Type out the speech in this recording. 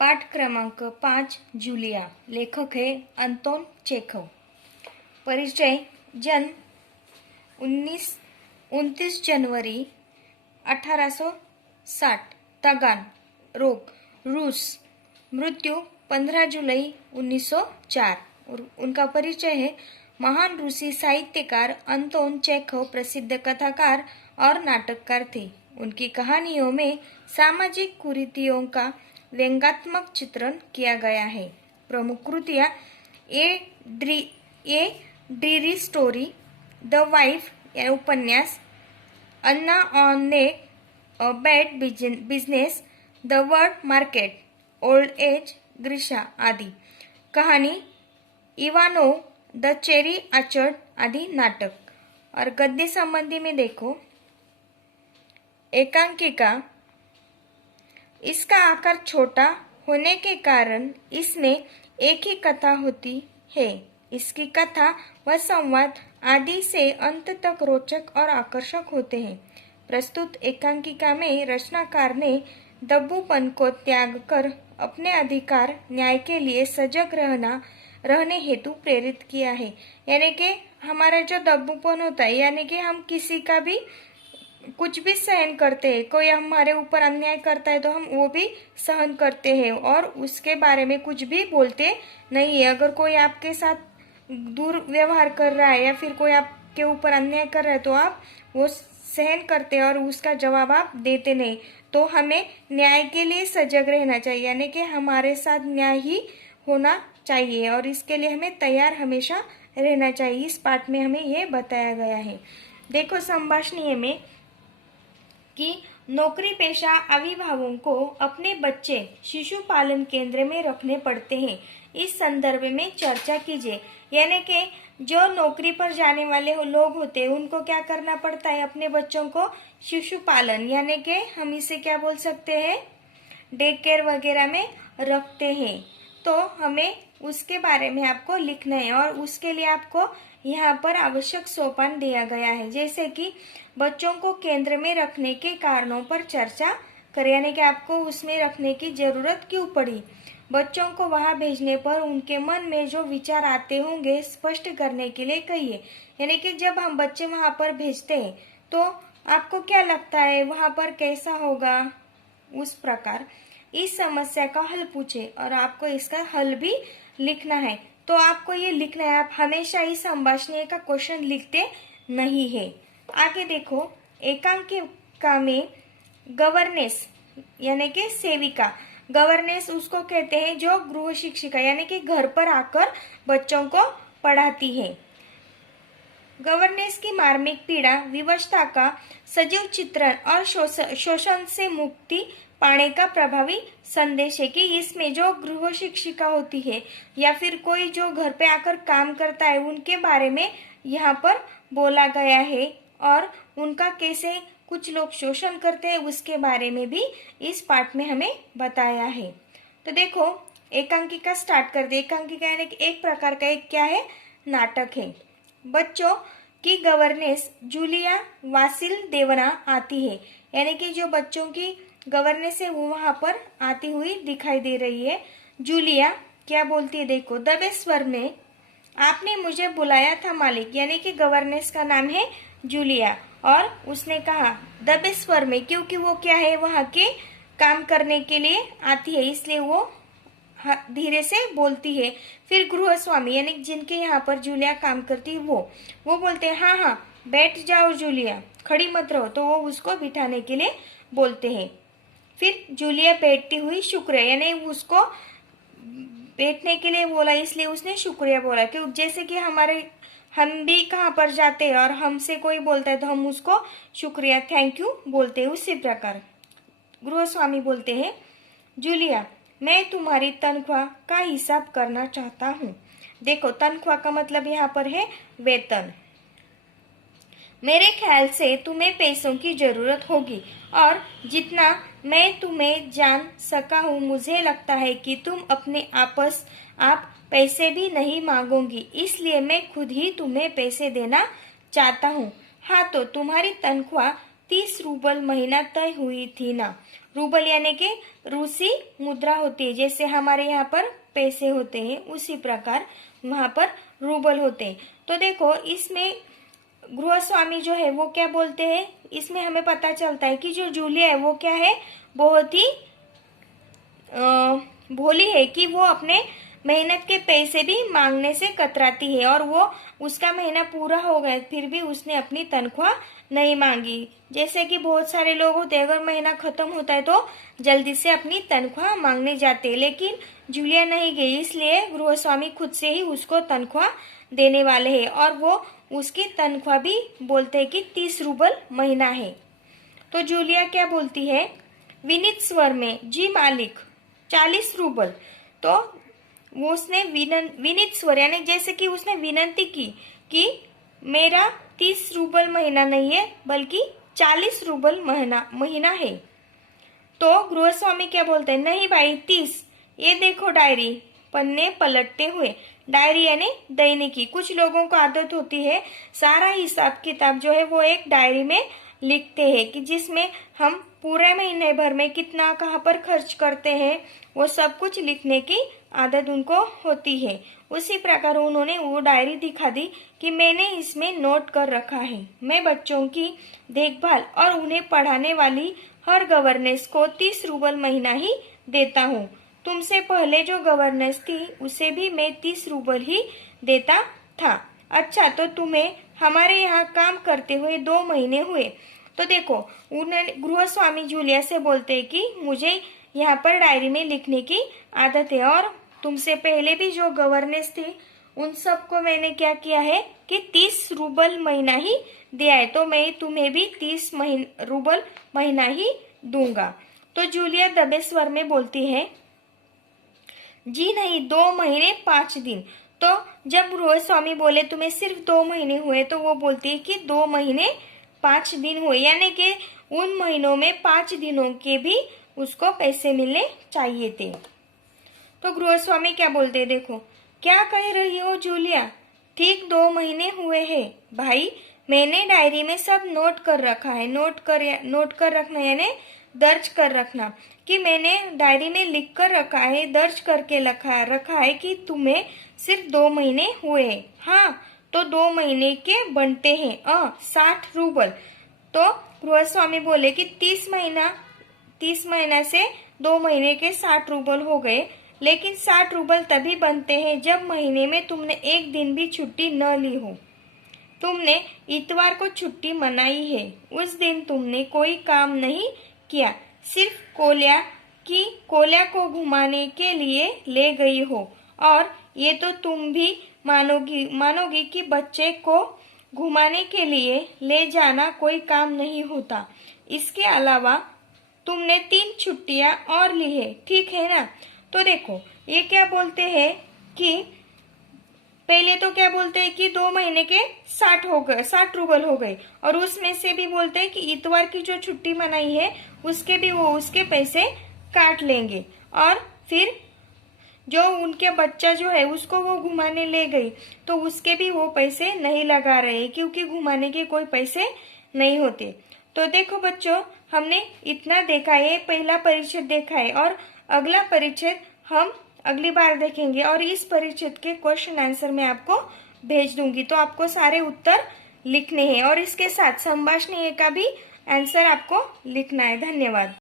पाठ क्रमांक 5 जूलिया। लेखक है अंतोन चेखव। परिचय। जन्म 29 जनवरी 1860। तगान रोग रूस। मृत्यु 15 जुलाई 1904। और उनका परिचय है महान रूसी साहित्यकार अंतोन चेखव प्रसिद्ध कथाकार और नाटककार थे। उनकी कहानियों में सामाजिक कुरीतियों का व्यंग्यात्मक चित्रण किया गया है। प्रमुख कृतियाँ a dreary story, the wife या उपन्यास, Anna on neck, a bad business, the word market, old age, Grisha आदि। कहानी इवानो, द चेरी आर्चर्ड आदि नाटक। और गद्य संबंधी में देखो, एकांकिका। इसका आकार छोटा होने के कारण इसमें एक ही कथा होती है। इसकी कथा व संवाद आदि से अंत तक रोचक और आकर्षक होते हैं। प्रस्तुत एकांकिका में रचनाकार ने दब्बूपन को त्याग कर अपने अधिकार न्याय के लिए सजग रहने हेतु प्रेरित किया है। यानी कि हमारा जो दब्बूपन होता है, यानी कि हम किसी का भी कुछ भी सहन करते हैं। कोई हमारे ऊपर अन्याय करता है तो हम वो भी सहन करते हैं और उसके बारे में कुछ भी बोलते नहीं है। अगर कोई आपके साथ दुर्व्यवहार कर रहा है या फिर कोई आपके ऊपर अन्याय कर रहा है तो आप वो सहन करते हैं और उसका जवाब आप देते नहीं। तो हमें न्याय के लिए सजग रहना चाहिए, यानी कि हमारे साथ न्याय ही होना चाहिए और इसके लिए हमें तैयार हमेशा रहना चाहिए। इस पाठ में हमें ये बताया गया है। देखो संभाषणीय में कि नौकरी पेशा अभिभावकों को अपने बच्चे शिशु पालन केंद्र में रखने पड़ते हैं। इस संदर्भ में चर्चा कीजिए। यानी कि जो नौकरी पर जाने वाले लोग होते हैं उनको क्या करना पड़ता है, अपने बच्चों को शिशु पालन, यानी कि हम इसे क्या बोल सकते हैं, डे केयर वगैरह में रखते हैं। तो हमें उसके बारे में आपको लिखना है और उसके लिए आपको यहाँ पर आवश्यक सोपान दिया गया है। जैसे कि बच्चों को केंद्र में रखने के कारणों पर चर्चा करें, यानी कि आपको उसमें रखने की जरूरत क्यों पड़ी। बच्चों को वहां भेजने पर उनके मन में जो विचार आते होंगे स्पष्ट करने के लिए कहिए। यानी कि जब हम बच्चे वहां पर भेजते हैं तो आपको क्या लगता है वहां पर कैसा होगा, उस प्रकार इस समस्या का हल पूछे और आपको इसका हल भी लिखना है। तो आपको ये लिखना है, आप हमेशा इस संभाषणीय का क्वेश्चन लिखते नहीं है। आगे देखो, एकांकिका में गवर्नेस यानी कि सेविका, गवर्नेस उसको कहते हैं जो गृह शिक्षिका यानी कि घर पर आकर बच्चों को पढ़ाती है। गवर्नेस की मार्मिक पीड़ा विवशता का सजीव चित्रण और शोषण से मुक्ति पाने का प्रभावी संदेश है कि इसमें जो गृह शिक्षिका होती है या फिर कोई जो घर पे आकर काम करता है उनके बारे में यहाँ पर बोला गया है और उनका कैसे कुछ लोग शोषण करते हैं उसके बारे में भी इस पाठ में हमें बताया है। तो देखो एकांकिका स्टार्ट कर दे। एकांकिका यानी एक प्रकार का एक क्या है, नाटक है। बच्चों की गवर्नेस जूलिया वासिलदेवना आती है, यानी कि जो बच्चों की गवर्नेस है वो वहां पर आती हुई दिखाई दे रही है। जूलिया क्या बोलती है देखो, दबे स्वर में आपने मुझे बुलाया था मालिक, यानी कि गवर्नेस का नाम है जूलिया और उसने कहा दबे स्वर में, क्योंकि वो क्या है वहां के काम करने के लिए आती है इसलिए वो धीरे से बोलती है। फिर गृह स्वामी यानी जिनके यहाँ पर जूलिया काम करती है वो बोलते हैं हाँ हाँ बैठ जाओ जूलिया, खड़ी मत रहो, तो वो उसको बिठाने के लिए बोलते हैं। फिर जूलिया बैठती हुई शुक्रिया, यानी उसको बैठने के लिए बोला इसलिए उसने शुक्रिया बोला। क्यों, जैसे कि हम भी कहाँ पर जाते हैं और हमसे कोई बोलता है तो हम उसको शुक्रिया थैंक यू बोलते हैं। उसी प्रकार गृह स्वामी बोलते हैं जूलिया मैं तुम्हारी तनख्वाह का हिसाब करना चाहता हूँ। देखो तनख्वाह का मतलब यहाँ पर है वेतन। मेरे ख्याल से तुम्हें पैसों की जरूरत होगी और जितना मैं तुम्हें जान सका हूँ मुझे लगता है कि तुम अपने आप पैसे भी नहीं मांगोगी, इसलिए मैं खुद ही तुम्हें पैसे देना चाहता हूँ। हाँ तो तुम्हारी तनख्वाह 30 रूबल महीना तय हुई थी ना। रूबल यानी कि रूसी मुद्रा होती है, जैसे हमारे यहाँ पर पैसे होते हैं उसी प्रकार वहां पर रूबल होते हैं। तो देखो इसमें गृहस्वामी जो है वो क्या बोलते हैं, इसमें हमें पता चलता है कि जो जूलिया है वो क्या है, बहुत ही भोली है कि वो अपने मेहनत के पैसे भी मांगने से कतराती है, और वो उसका महीना पूरा हो गया फिर भी उसने अपनी तनख्वाह नहीं मांगी। जैसे कि बहुत सारे लोग होते हैं, अगर महीना खत्म होता है तो जल्दी से अपनी तनख्वाह मांगने जाते हैं, लेकिन जूलिया नहीं गई, इसलिए गृहस्वामी खुद से ही उसको तनख्वाह देने वाले हैं, और वो उसकी तनख्वाह भी बोलते हैं कि 30 रूबल महीना है। तो जूलिया क्या बोलती है, विनीत स्वर में, जी मालिक 40 रूबल। तो वो उसने विनीत स्वर यानी जैसे कि उसने विनती की कि मेरा 30 रूबल महीना नहीं है बल्कि 40 रूबल महीना है। तो गृहस्वामी क्या बोलते हैं, नहीं भाई 30, ये देखो डायरी, पन्ने पलटते हुए, डायरी यानी दैनिकी। कुछ लोगों को आदत होती है सारा हिसाब किताब जो है वो एक डायरी में लिखते हैं, कि जिसमें हम पूरे महीने भर में कितना कहाँ पर खर्च करते हैं वो सब कुछ लिखने की आदत उनको होती है। उसी प्रकार उन्होंने वो डायरी दिखा दी कि मैंने इसमें नोट कर रखा है, मैं बच्चों की देखभाल और उन्हें पढ़ाने वाली हर गवर्नेंस को 30 रूबल महीना ही देता हूँ। तुमसे पहले जो गवर्नेंस थी उसे भी मैं 30 रूबल ही देता था। अच्छा, तो तुम्हें हमारे यहाँ काम करते हुए 2 महीने हुए। तो देखो उन्होंने गृहस्वामी जूलिया से बोलते हैं कि मुझे यहाँ पर डायरी में लिखने की आदत है, और तुमसे पहले भी जो गवर्नेंस थी उन सबको मैंने क्या किया है कि 30 रूबल महीना ही दिया है, तो मैं तुम्हें भी 30 रूबल महीना ही दूंगा। तो जूलिया दबे स्वर में बोलती है, जी नहीं, 2 महीने 5 दिन। तो जब गृहस्वामी बोले तुम्हें सिर्फ 2 महीने हुए, तो वो बोलती है कि 2 महीने 5 दिन हुए, यानी कि उन महीनों में 5 दिनों के भी उसको पैसे मिलने चाहिए थे। तो गृहस्वामी क्या बोलते हैं, देखो क्या कह रही हो जूलिया, ठीक 2 महीने हुए हैं भाई, मैंने डायरी में सब नोट कर रखा है। नोट कर रखना यानी दर्ज कर रखना, कि मैंने डायरी में लिख कर रखा है, दर्ज करके रखा है कि तुम्हें सिर्फ 2 महीने हुए हैं। हाँ, तो 2 महीने के बनते हैं 60 रूबल। तो गृहस्वामी बोले कि 30 महीना से 2 महीने के 60 रूबल हो गए, लेकिन 60 रूबल तभी बनते हैं जब महीने में तुमने एक दिन भी छुट्टी न ली हो। तुमने इतवार को छुट्टी मनाई है, उस दिन तुमने कोई काम नहीं किया, सिर्फ कोल्या को घुमाने के लिए ले गई हो, और ये तो तुम भी मानोगी कि बच्चे को घुमाने के लिए ले जाना कोई काम नहीं होता। इसके अलावा तुमने 3 छुट्टियां और ली है, ठीक है ना। तो देखो ये क्या बोलते हैं कि पहले तो क्या बोलते हैं कि 2 महीने के 60 रूबल हो गए, और उसमें से भी बोलते हैं कि इतवार की जो छुट्टी मनाई है उसके भी वो उसके पैसे काट लेंगे, और फिर जो उनके बच्चा जो है उसको वो घुमाने ले गई तो उसके भी वो पैसे नहीं लगा रहे, क्योंकि घुमाने के कोई पैसे नहीं होते। तो देखो बच्चों, हमने इतना देखा है, पहला परिच्छेद देखा है, और अगला परिच्छेद हम अगली बार देखेंगे, और इस परिच्छेद के क्वेश्चन आंसर मैं आपको भेज दूंगी। तो आपको सारे उत्तर लिखने हैं, और इसके साथ संभाषण का भी आंसर आपको लिखना है। धन्यवाद।